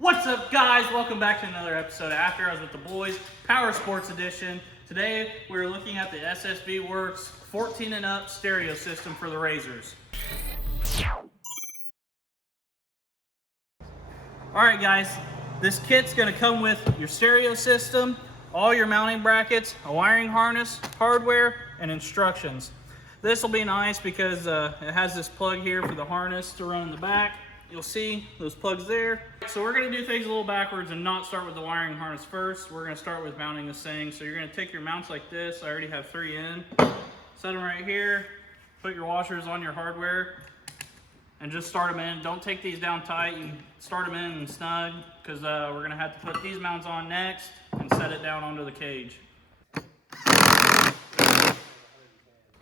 What's up, guys? Welcome back to another episode of After Hours with the Boys, Power Sports Edition. Today, we're looking at the SSV Works 14 and up stereo system for the RZRs. Alright guys, this kit's going to come with your stereo system, all your mounting brackets, a wiring harness, hardware, and instructions. This will be nice because it has this plug here for the harness to run in the back. You'll see those plugs there. So we're going to do things a little backwards and not start with the wiring harness first. We're going to start with mounting this thing. So you're going to take your mounts like this. I already have 3 in. Set them right here. Put your washers on your hardware and just start them in. Don't take these down tight. You start them in and snug because we're going to have to put these mounts on next and set it down onto the cage.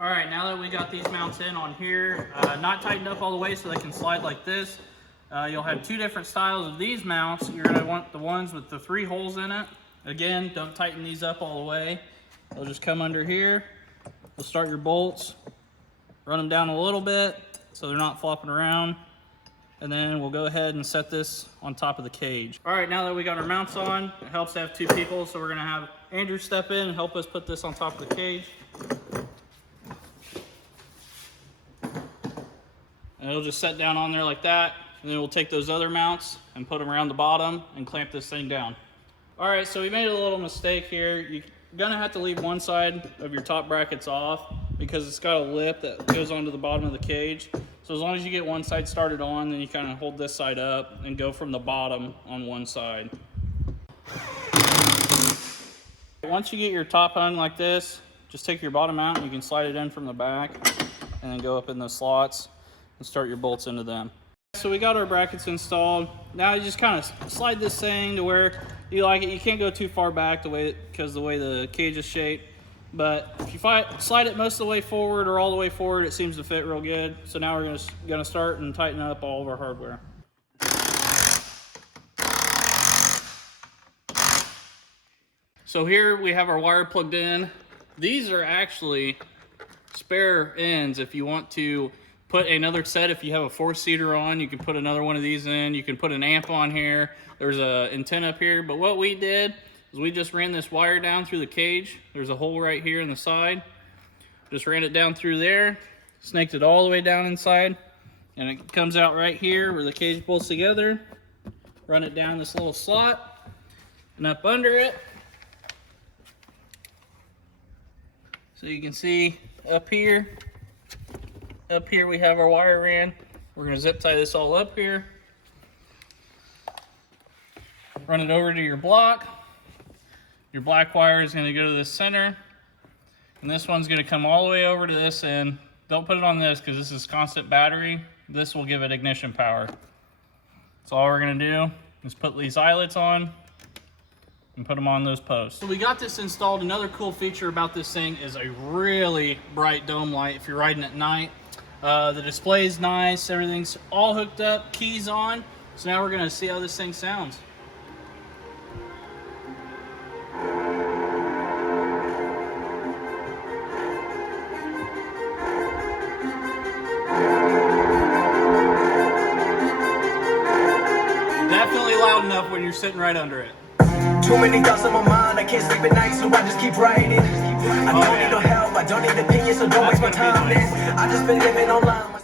All right, now that we got these mounts in on here, not tightened up all the way so they can slide like this. You'll have 2 different styles of these mounts. You're gonna want the ones with the 3 holes in it. Again, don't tighten these up all the way. They'll just come under here. You'll start your bolts, run them down a little bit so they're not flopping around. And then we'll go ahead and set this on top of the cage. All right, now that we got our mounts on, it helps to have 2 people. So we're gonna have Andrew step in and help us put this on top of the cage. And it'll just set down on there like that. And then we'll take those other mounts and put them around the bottom and clamp this thing down. All right, so we made a little mistake here. You're gonna have to leave one side of your top brackets off because it's got a lip that goes onto the bottom of the cage. So as long as you get one side started on, then you kind of hold this side up and go from the bottom on one side. Once you get your top hung like this, just take your bottom out and you can slide it in from the back and then go up in the slots and start your bolts into them. So we got our brackets installed. Now you just kind of slide this thing to where you like it. You can't go too far back because the way the cage is shaped. But if you slide it most of the way forward or all the way forward, it seems to fit real good. So now we're gonna start and tighten up all of our hardware. So here we have our wire plugged in. These are actually spare ends if you want to put another set. If you have a 4-seater on, you can put another one of these in. You can put an amp on here. There's an antenna up here. But what we did is we just ran this wire down through the cage. There's a hole right here in the side. Just ran it down through there, snaked it all the way down inside, and it comes out right here where the cage bolts together. Run it down this little slot and up under it. So you can see up here we have our wire ran. We're gonna zip tie this all up here. Run it over to your block. Your black wire is gonna go to the center. And this one's gonna come all the way over to this end. Don't put it on this because this is constant battery. This will give it ignition power. So all we're gonna do is put these eyelets on and put them on those posts. So we got this installed. Another cool feature about this thing is a really bright dome light if you're riding at night. The display is nice, everything's all hooked up, keys on. So now we're gonna see how this thing sounds. Definitely loud enough when you're sitting right under it. Too many thoughts on my mind, I can't sleep at night, so I just keep writing. I don't need no help, I don't need opinions, so don't waste my time. I just been living online.